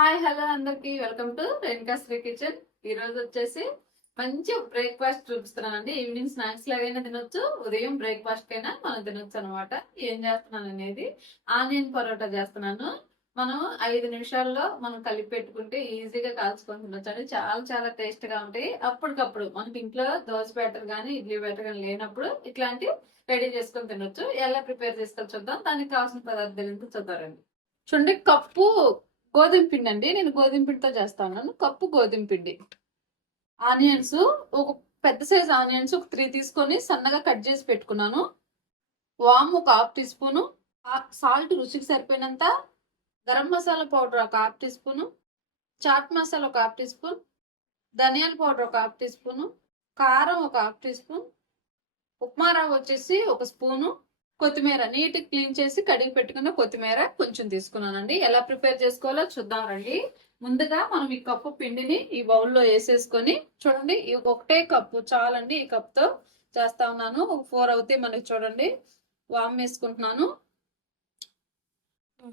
Hi hello అందరికి. Welcome to Renuka Sri kitchen. ఈ రోజు వచ్చేసి మంచి బ్రేక్ఫాస్ట్ చూపిస్తున్నానండి. ఈవినింగ్ స్నాక్స్ లాగైనా తినొచ్చు ఉదయం బ్రేక్ఫాస్ట్ కైనా మనం తినొచ్చు అనమాట ఏం చేస్తున్నాను అనేది ఆనియన్ పరోటా చేస్తున్నాను. మనం ఐదు నిమిషాల్లో మనం కలిపి పెట్టుకుంటే ఈజీగా కాల్చుకొని తినొచ్చు అండి చాలా చాలా టేస్ట్గా ఉంటాయి. అప్పటికప్పుడు మనకి ఇంట్లో దోశ బ్యాటర్ కానీ ఇడ్లీ బ్యాటర్ కానీ లేనప్పుడు ఇట్లాంటి రెడీ చేసుకొని తినొచ్చు. ఎలా ప్రిపేర్ చేసుకోవాలి చూద్దాం. దానికి కావాల్సిన పదార్థాలు ఏంటో చూద్దారండి చూడండి కప్పు గోధుమ పిండి అండి. నేను గోధుమ పిండితో చేస్తా ఉన్నాను కప్పు గోధుమ పిండి. ఆనియన్స్ ఒక పెద్ద సైజ్ ఆనియన్స్ ఒక త్రీ తీసుకొని సన్నగా కట్ చేసి పెట్టుకున్నాను. వాము ఒక హాఫ్ టీ స్పూను. సాల్ట్ రుచికి సరిపోయినంత గరం మసాలా పౌడర్ ఒక half teaspoon. Chaat masala ఒక హాఫ్ టీ స్పూన్. ధనియాల పౌడర్ ఒక హాఫ్ టీ స్పూను. కారం ఒక హాఫ్ టీ స్పూన్. ఉప్మా రవ్వ వచ్చేసి ఒక స్పూను. కొత్తిమీర నీట్ క్లీన్ చేసి కడిగి పెట్టుకున్న కొత్తిమీర కొంచెం తీసుకున్నానండి. ఎలా ప్రిపేర్ చేసుకోవాలో చూద్దాం రండి. ముందుగా మనం ఈ కప్పు పిండిని ఈ బౌల్లో వేసేసుకొని చూడండి ఈ ఒకటే కప్పు చాలండి ఈ కప్తో చేస్తా ఉన్నాను. ఒక ఫోర్ అవుతే మనకి చూడండి వామ్ వేసుకుంటున్నాను.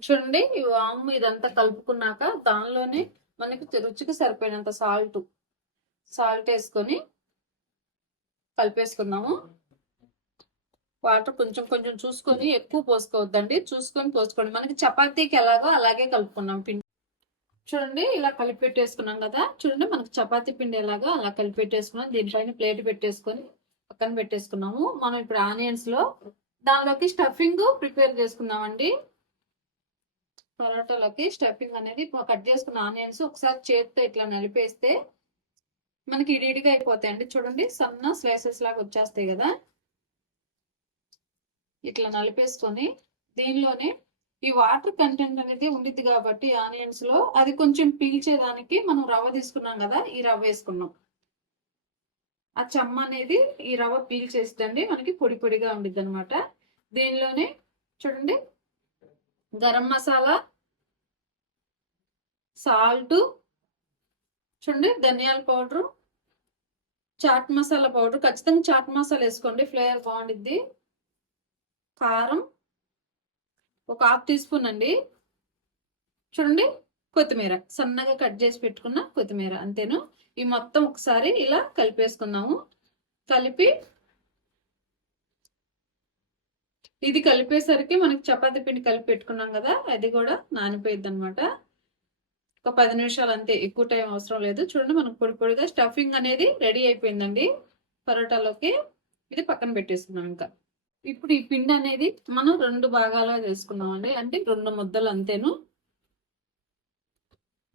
చూడండి ఈ వామ్ ఇదంతా కలుపుకున్నాక దానిలోనే మనకి రుచికి సరిపోయినంత సాల్ట్ సాల్ట్ వేసుకొని కలిపేసుకుందాము. వాటర్ కొంచెం కొంచెం చూసుకొని ఎక్కువ పోసుకోవద్దండి. చూసుకొని పోసుకోండి. మనకి చపాతీకి ఎలాగో అలాగే కలుపుకున్నాం. పిండి చూడండి ఇలా కలిపి పెట్టేసుకున్నాం కదా. చూడండి మనకి చపాతీ పిండి ఎలాగో అలా కలిపి పెట్టేసుకున్నాం దీనిపైన ప్లేట్ పెట్టేసుకొని పక్కన పెట్టేసుకున్నాము. మనం ఇప్పుడు ఆనియన్స్లో దానిలోకి స్టఫింగ్ ప్రిపేర్ చేసుకున్నామండి పరోటాలోకి స్టఫింగ్ అనేది కట్ చేసుకున్న ఆనియన్స్ ఒకసారి చేతితో ఇట్లా నలిపేస్తే మనకి ఇడిడిగా అయిపోతాయండి. చూడండి సన్న స్లైసెస్ లాగా వచ్చేస్తాయి కదా. ఇట్లా నలిపేసుకొని దీనిలోనే ఈ వాటర్ కంటెంట్ అనేది ఉండిద్ది కాబట్టి ఆనియన్స్లో అది కొంచెం పీల్చేదానికి మనం రవ్వ తీసుకున్నాం కదా ఈ రవ్వ వేసుకున్నాం. ఆ చెమ్మ అనేది ఈ రవ్వ పీల్చేసిదండి మనకి పొడి పొడిగా ఉండిద్ది అనమాట దీనిలోనే చూడండి గరం మసాలా సాల్ట్ చూడండి ధనియాల పౌడరు చాట్ మసాలా పౌడర్. ఖచ్చితంగా చాట్ మసాలా వేసుకోండి ఫ్లేవర్ బాగుండిద్ది. కారం ఒక హాఫ్ టీ స్పూన్ అండి. చూడండి కొత్తిమీర. సన్నగా కట్ చేసి పెట్టుకున్న కొత్తిమీర అంతేను? ఈ మొత్తం ఒకసారి ఇలా కలిపేసుకుందాము. కలిపి ఇది కలిపేసరికి మనకి చపాతీ పిండి కలిపి పెట్టుకున్నాం కదా అది కూడా నానిపోయిద్ది అనమాట ఒక పది నిమిషాలు అంతే ఎక్కువ టైం అవసరం లేదు. చూడండి మనకు పొడి పొడిగా స్టఫింగ్ అనేది రెడీ అయిపోయిందండి. పరోటాలోకి ఇది పక్కన పెట్టేసుకున్నాం ఇంకా. ఇప్పుడు ఈ పిండి అనేది మనం రెండు భాగాలుగా చేసుకున్నాం అండి అంటే రెండు ముద్దలు అంతేను.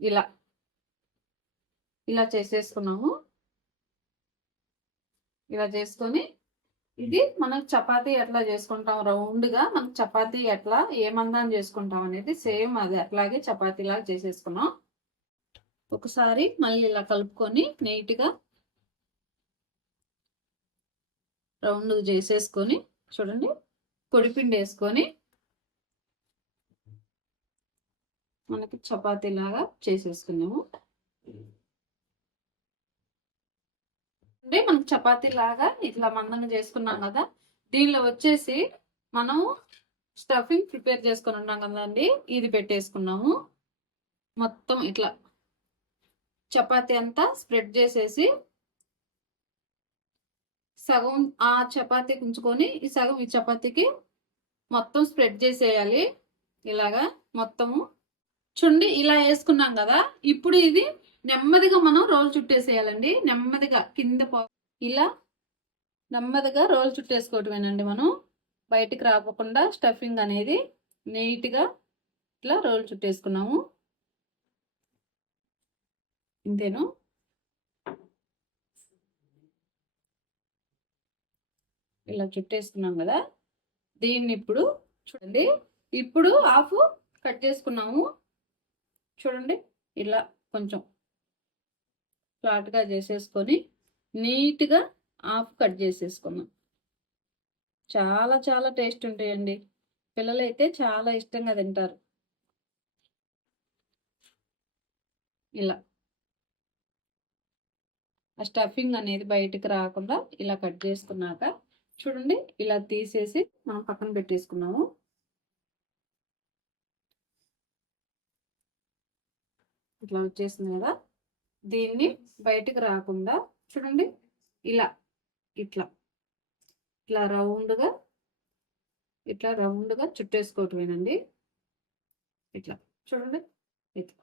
ఇలా. ఇలా చేసేసుకున్నాము. ఇలా చేసుకొని ఇది మనం చపాతీ ఎట్లా చేసుకుంటాం? రౌండ్గా మనం చపాతీ ఎట్లా ఏ చేసుకుంటాం అనేది సేమ్ అది అట్లాగే చపాతీలాగా చేసేసుకున్నాం. ఒకసారి మళ్ళీ ఇలా కలుపుకొని నీట్గా రౌండ్గా చేసేసుకొని చూడండి. పొడిపిండి వేసుకొని మనకి చపాతీ లాగా చేసేసుకున్నాము అంటే మనకి చపాతీ లాగా ఇట్లా మందంగా చేసుకున్నాం కదా దీనిలో వచ్చేసి మనం స్టఫింగ్ ప్రిపేర్ చేసుకొని ఉన్నాం కదండి ఇది పెట్టేసుకున్నాము. మొత్తం ఇట్లా చపాతీ అంతా స్ప్రెడ్ చేసేసి సగం ఆ చపాతీ ఉంచుకొని ఈ సగం ఈ చపాతీకి మొత్తం స్ప్రెడ్ చేసేయాలి. ఇలాగా మొత్తము. చుండి ఇలా వేసుకున్నాం కదా. ఇప్పుడు ఇది నెమ్మదిగా మనం రోల్ చుట్టేసేయాలండి. నెమ్మదిగా కింద పో ఇలా నెమ్మదిగా రోల్ చుట్టేసుకోవటమేనండి మనం. బయటికి రాకుండా స్టఫింగ్ అనేది నీట్గా ఇట్లా రోల్ చుట్టేసుకున్నాము. ఇంతేను. ఇలా చుట్టేసుకున్నాం కదా దీన్ని ఇప్పుడు చూడండి. ఇప్పుడు హాఫ్ కట్ చేసుకున్నాము. చూడండి ఇలా కొంచెం ఫ్లాట్గా చేసేసుకొని నీట్గా హాఫ్ కట్ చేసేసుకున్నాం. చాలా చాలా టేస్ట్ ఉంటాయండి. పిల్లలైతే చాలా ఇష్టంగా తింటారు. ఇలా. ఆ స్టఫింగ్ అనేది బయటకు రాకుండా ఇలా కట్ చేసుకున్నాక చూడండి ఇలా తీసేసి మనం పక్కన పెట్టేసుకున్నాము. ఇట్లా వచ్చేసింది కదా. దీన్ని బయటకు రాకుండా చూడండి ఇలా ఇట్లా ఇట్లా రౌండ్గా ఇట్లా రౌండ్గా చుట్టేసుకోవటమేనండి. ఇట్లా చూడండి ఇట్లా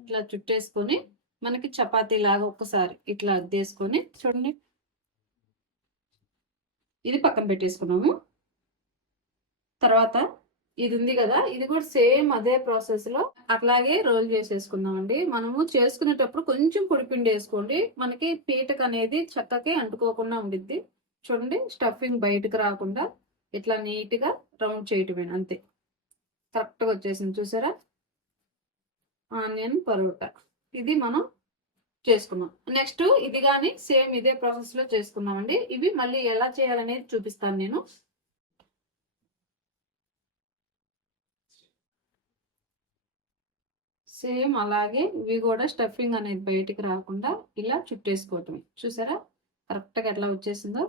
ఇట్లా చుట్టేసుకొని మనకి చపాతీ లాగా ఒక్కసారి ఇట్లా అద్దేసుకొని చూడండి ఇది పక్కన పెట్టేసుకున్నాము. తర్వాత ఇది ఉంది కదా ఇది కూడా సేమ్ అదే ప్రాసెస్లో అట్లాగే రోల్ చేసేసుకుందామండి. మనము చేసుకునేటప్పుడు కొంచెం పొడిపిండి వేసుకోండి. మనకి పీటకు అనేది చక్కకి అంటుకోకుండా ఉండిద్ది. చూడండి స్టఫింగ్ బయటకు రాకుండా ఇట్లా నీట్గా రౌండ్ చేయటమే అంతే. కరెక్ట్గా వచ్చేసింది చూసారా? ఆనియన్ పరోటా. ఇది మనం చేసుకున్నాం. నెక్స్ట్ ఇది కానీ సేమ్ ఇదే ప్రాసెస్లో చేసుకున్నామండి. ఇవి మళ్ళీ ఎలా చేయాలనేది చూపిస్తాను నేను. సేమ్ అలాగే ఇవి కూడా స్టఫింగ్ అనేది బయటికి రాకుండా ఇలా చుట్టేసుకోవటమే చూసారా? కరెక్ట్గా ఎట్లా వచ్చేసిందో?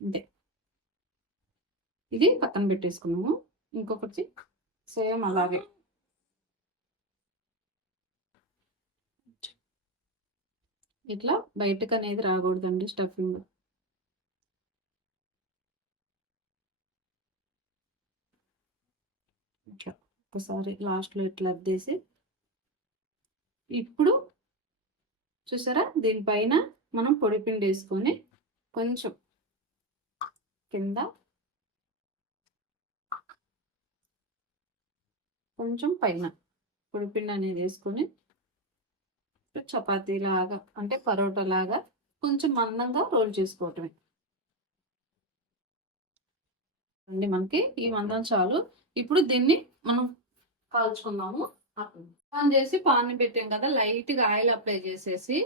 అంతే ఇది పక్కన పెట్టేసుకున్నాము. ఇంకొకటి సేమ్ అలాగే. ఇట్లా బయటకు అనేది రాకూడదండి స్టఫింగ్. ఇట్లా ఒకసారి లాస్ట్లో ఇట్లా అద్దేసి ఇప్పుడు చూసారా దీనిపైన మనం పొడిపిండి వేసుకొని కొంచెం కింద కొంచెం పైన పొడిపిండి అనేది వేసుకొని చపాతీ లాగా అంటే పరోటా లాగా కొంచెం మందంగా రోల్ చేసుకోవటమే. అండి మనకి ఈ మందం చాలు. ఇప్పుడు దీన్ని మనం కాల్చుకుందాము. ఆన్ చేసి పాన్ పెట్టాం కదా లైట్గా ఆయిల్ అప్లై చేసేసి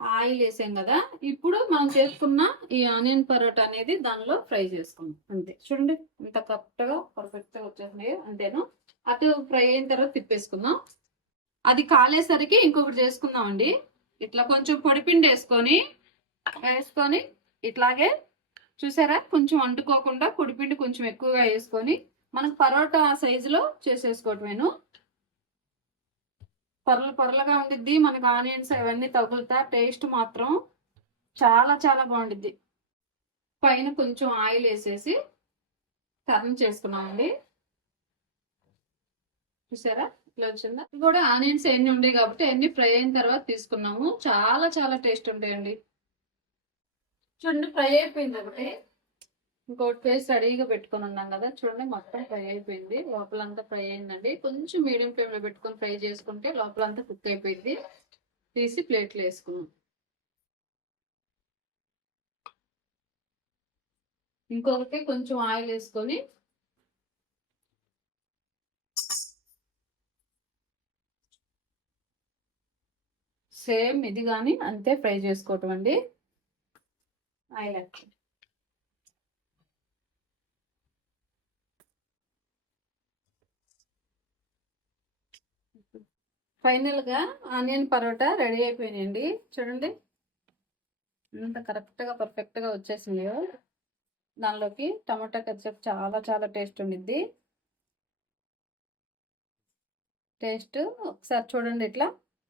ఆయిల్ వేసాం కదా ఇప్పుడు మనం చేసుకున్న ఈ ఆనియన్ పరోటా అనేది దానిలో ఫ్రై చేసుకుందాం. అంతే. చూడండి ఇంత కరెక్ట్గా పర్ఫెక్ట్గా వచ్చేసినాయి. అంతేను? అటు ఫ్రై అయిన తర్వాత తిప్పేసుకుందాం. అది కాలేసరికి ఇంకొకటి చేసుకుందామండి. ఇట్లా కొంచెం పొడిపిండి వేసుకొని వేసుకొని ఇట్లాగే చూసారా? కొంచెం వండుకోకుండా పొడిపిండి కొంచెం ఎక్కువగా వేసుకొని మనకు పరోటా సైజులో చేసేసుకోవటమేను పొరలు పొరలుగా ఉండిద్ది. మనకు ఆనియన్స్ అవన్నీ తగులుతా టేస్ట్ మాత్రం చాలా చాలా బాగుండిద్ది. పైన కొంచెం ఆయిల్ వేసేసి టర్న్ చేసుకున్నామండి. చూసారా? ఇట్లా వచ్చిందా? కూడా ఆనియన్స్ ఎన్ని ఉండే కాబట్టి అన్ని ఫ్రై అయిన తర్వాత తీసుకున్నాము. చాలా చాలా టేస్ట్ ఉంటాయండి. చూడండి ఫ్రై అయిపోయింది ఒకటి. ఇంకోటి పేస్ట్ రెడీగా పెట్టుకొని ఉన్నాం కదా. చూడండి మొత్తం ఫ్రై అయిపోయింది. లోపలంతా ఫ్రై అయిందండి. కొంచెం మీడియం ఫ్లేమ్లో పెట్టుకొని ఫ్రై చేసుకుంటే లోపలంతా కుక్ అయిపోయింది. తీసి ప్లేట్లు వేసుకున్నాం. ఇంకొకటి కొంచెం ఆయిల్ వేసుకొని సేమ్ ఇది కానీ అంతే ఫ్రై చేసుకోవటం అండి. ఆయిల్ ఫైనల్గా ఆనియన్ పరోటా రెడీ అయిపోయినాయండి. చూడండి. ఎంత కరెక్ట్గా పర్ఫెక్ట్గా వచ్చేసినాయో దానిలోకి టమాటా కచ్చప్ చాలా చాలా టేస్ట్ ఉండిద్ది. టేస్ట్ ఒకసారి చూడండి ఇట్లా.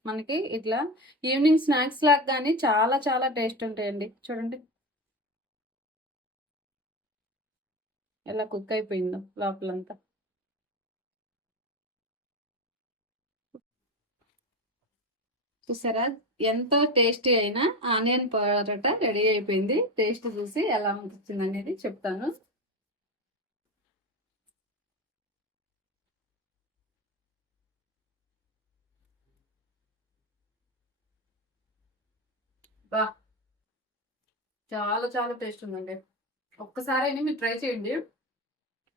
మనకి ఇట్లా ఈవినింగ్ స్నాక్స్ లాగా కానీ చాలా చాలా టేస్ట్ ఉంటాయండి. చూడండి. ఎలా కుక్ అయిపోయిందో లోపలంతా. చూసారా? ఎంతో టేస్టీ అయిన ఆనియన్ పరోటా రెడీ అయిపోయింది. టేస్ట్ చూసి ఎలా ఉంటుంది అనేది చెప్తాను. చాలా చాలా టేస్ట్ ఉందండి. ఒక్కసారి మీరు ట్రై చేయండి.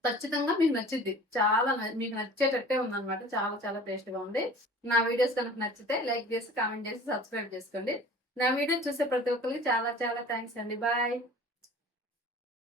ఖచ్చితంగా మీకు నచ్చింది చాలా మీకు నచ్చేటట్టే ఉందన్నమాట. చాలా చాలా టేస్ట్గా ఉంది. నా వీడియోస్ కనుక నచ్చితే లైక్ చేసి కామెంట్ చేసి సబ్స్క్రైబ్ చేసుకోండి. నా వీడియో చూసే ప్రతి ఒక్కరికి చాలా చాలా థ్యాంక్స్ అండి. బాయ్.